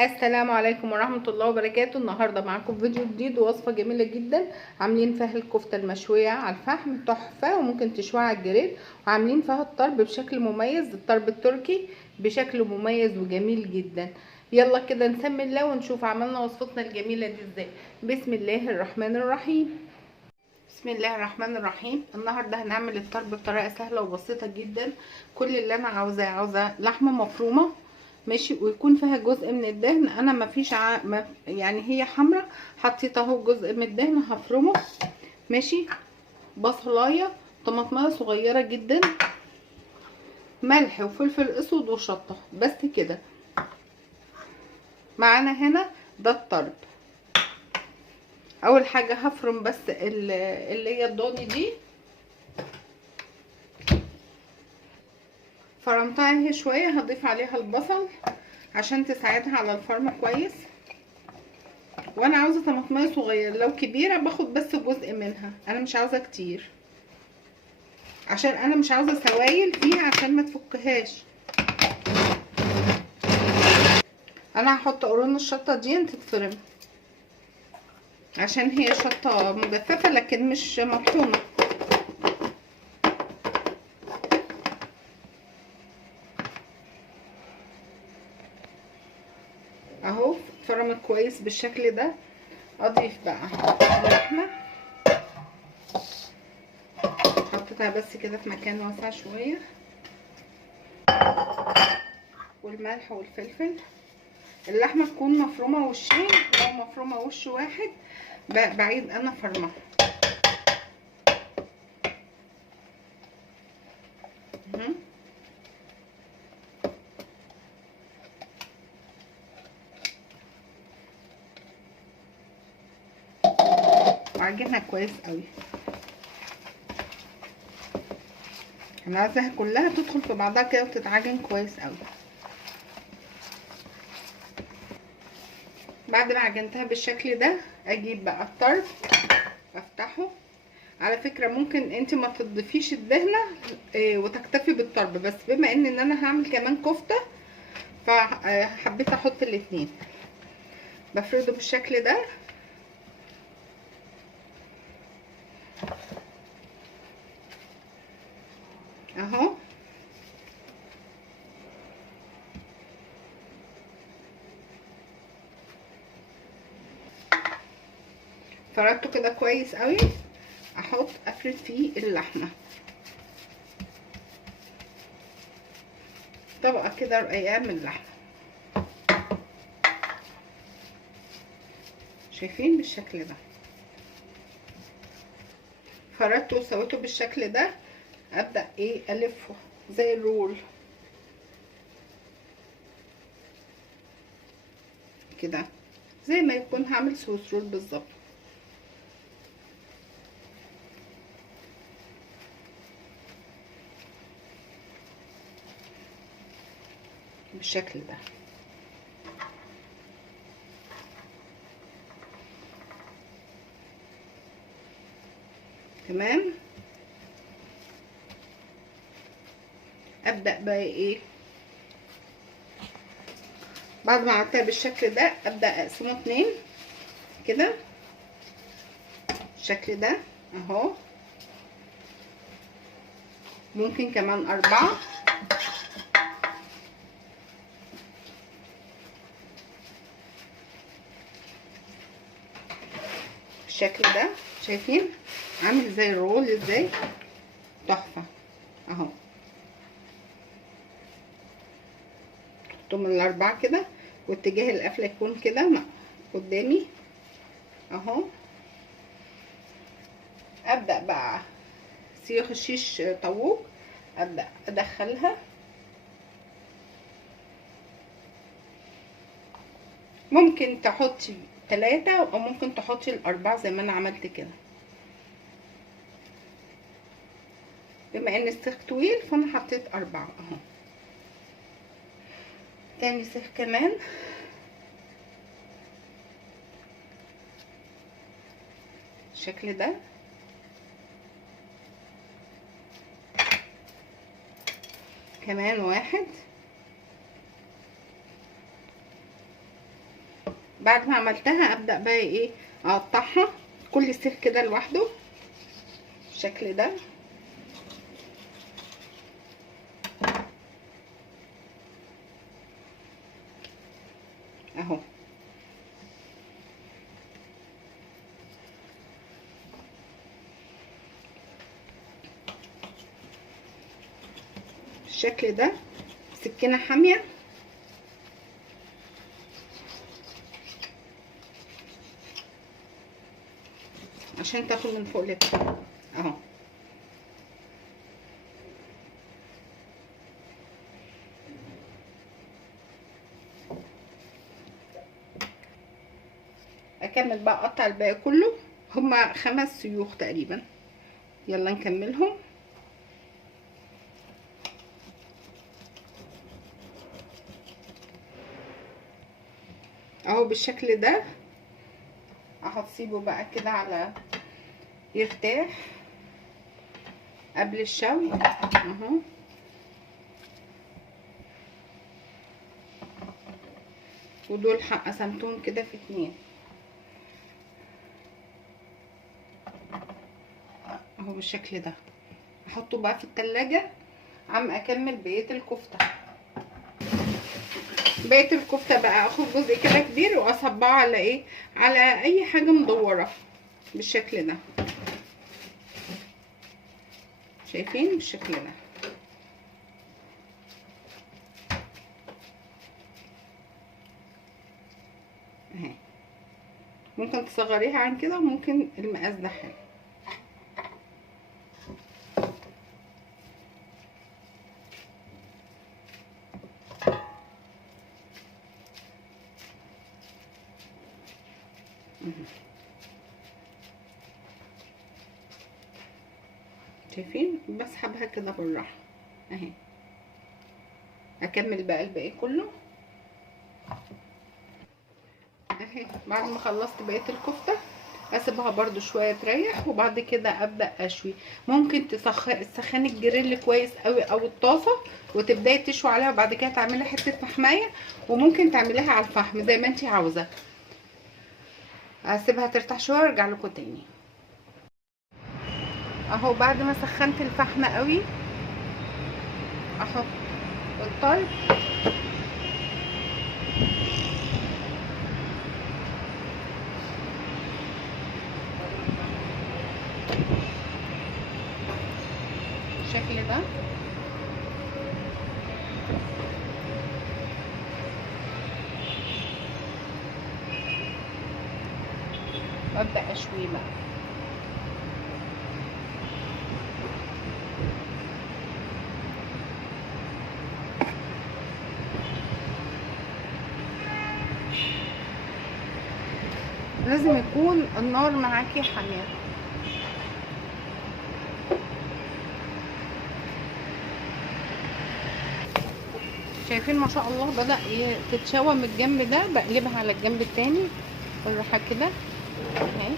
السلام عليكم ورحمة الله وبركاته. النهاردة معاكم فيديو جديد ووصفة جميلة جدا. عاملين فيها الكفتة المشوية على الفحم تحفة، وممكن تشويها على الجريل. وعاملين فيها الطرب بشكل مميز، الطرب التركي بشكل مميز وجميل جدا. يلا كده نسمي الله ونشوف عملنا وصفتنا الجميلة دي ازاي. بسم الله الرحمن الرحيم. بسم الله الرحمن الرحيم. النهارده هنعمل الطرب بطريقة سهلة وبسيطة جدا. كل اللي انا عاوزاه لحمة مفرومة ماشي، ويكون فيها جزء من الدهن. انا مفيش يعني هي حمرا، حطيت اهو جزء من الدهن هفرمه ماشي. بصلايه، طماطميه صغيره جدا، ملح وفلفل اسود وشطه، بس كده. معانا هنا ده الطرب. اول حاجه هفرم بس اللي هي الضاني دي، فرمتها اهي شويه. هضيف عليها البصل عشان تساعدها على الفرم كويس. وانا عاوزه طماطميه صغيره، لو كبيره باخد بس جزء منها، انا مش عاوزه كتير عشان انا مش عاوزه سوائل فيها عشان ما تفكهاش. انا هحط قرون الشطه دي تتفرم عشان هي شطه مجففه لكن مش مطحونه. اهو اتفرمت كويس بالشكل ده. اضيف بقى اللحمه، حطيتها بس كده في مكان واسع شويه، والملح والفلفل. اللحمه تكون مفرومه وشين، لو مفرومه وش واحد بعيد انا فرمها. وعجنها كويس قوي. انا عايزاها كلها تدخل في بعضها كده وتتعجن كويس قوي. بعد ما عجنتها بالشكل ده اجيب بقى الطرب افتحه. على فكره ممكن انت ما تضيفيش الدهنه وتكتفي بالطرب، بس بما ان انا هعمل كمان كفته فحبيت احط الاتنين. بفرده بالشكل ده اهو. فردته كده كويس قوي. افرد فيه اللحمه طبقه كده رقيقه من اللحمه، شايفين بالشكل ده. فردته وسويته بالشكل ده. ابدا الفه زي الرول كده، زي ما يكون هعمل سويس رول بالظبط بالشكل ده. تمام. ابدا بقى بعد ما عملتها بالشكل ده ابدا اقسمه اتنين كده بالشكل ده اهو. ممكن كمان 4. بالشكل ده. شايفين عامل زي الرول ازاي؟ تحفه اهو. من ال4 كده، واتجاه القفله يكون كده قدامي اهو. ابدا بقى سيخ الشيش طاووق، ابدا ادخلها. ممكن تحطي 3 او ممكن تحطي ال4 زي ما انا عملت كده. بما ان السيخ طويل فانا حطيت 4 اهو. تاني سيخ كمان بالشكل ده. كمان 1. بعد ما عملتها ابدا بقى ايه، اقطعها كل سيخ كده لوحده بالشكل ده اهو. بالشكل ده سكينه حاميه عشان تاخد من فوق لتحت اهو. اكمل بقى اقطع الباقي كله، هما 5 سيوخ تقريبا. يلا نكملهم اهو بالشكل ده. هتسيبه بقى كده على يرتاح قبل الشوي اهو. ودول قسمتهم كده في 2 اهو بالشكل ده. احطه بقى في التلاجة عم اكمل بقية الكفتة. بقية الكفتة بقى اخد جزء كده كبير واصبعه على ايه، على اي حاجة مدورة بالشكل ده. شايفين بالشكل ده اهي. ممكن تصغريها عن كده وممكن المقاس ده حلو. شايفين بسحبها كده بالراحه اهي. اكمل بقى الباقي كله اهي. بعد ما خلصت بقيه الكفته اسيبها برده شويه تريح وبعد كده ابدا اشوي. ممكن تسخني الجريل كويس قوي او الطاسه وتبداي تشوي عليها وبعد كده تعملي حته فحمايه، وممكن تعمليها على الفحم زي ما انت عاوزه. اسيبها ترتاح شويه وارجع لكم تاني اهو. بعد ما سخنت الفحم قوي احط الطرب بالشكل ده وابدا اشويه بقى. لازم يكون النار معاكي حاميه. شايفين ما شاء الله بدأ تتشوى من الجنب ده. بقلبها على الجنب التاني بالراحه كده اهي.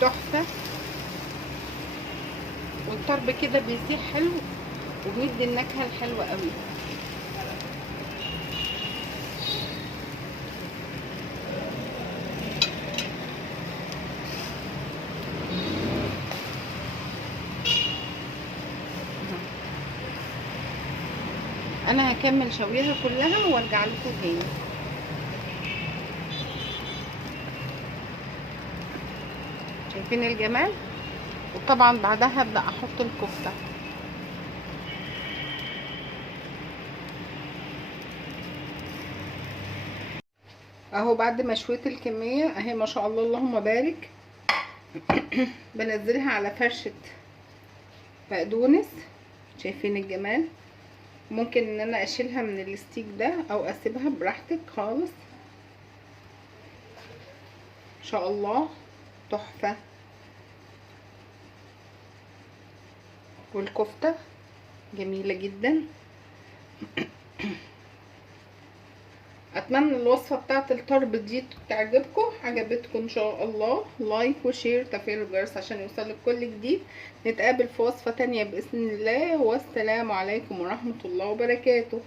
تحفه. والطرب كده بيسيح حلو وبيدي النكهه الحلوه قوي. انا هكمل شويها كلها وارجع لكم تاني. شايفين الجمال. وطبعا بعدها هبدا احط الكفته اهو. بعد ما شويت الكميه اهي ما شاء الله اللهم بارك بنزلها على فرشه بقدونس. شايفين الجمال. ممكن ان انا اشيلها من الستيك ده او اسيبها براحتك خالص. ان شاء الله تحفه. والكفته جميله جدا اتمنى الوصفه بتاعه الطرب دي تعجبكم. عجبتكم ان شاء الله لايك وشير تفعيل الجرس عشان يوصلك كل جديد. نتقابل في وصفه تانية باذن الله، والسلام عليكم ورحمه الله وبركاته.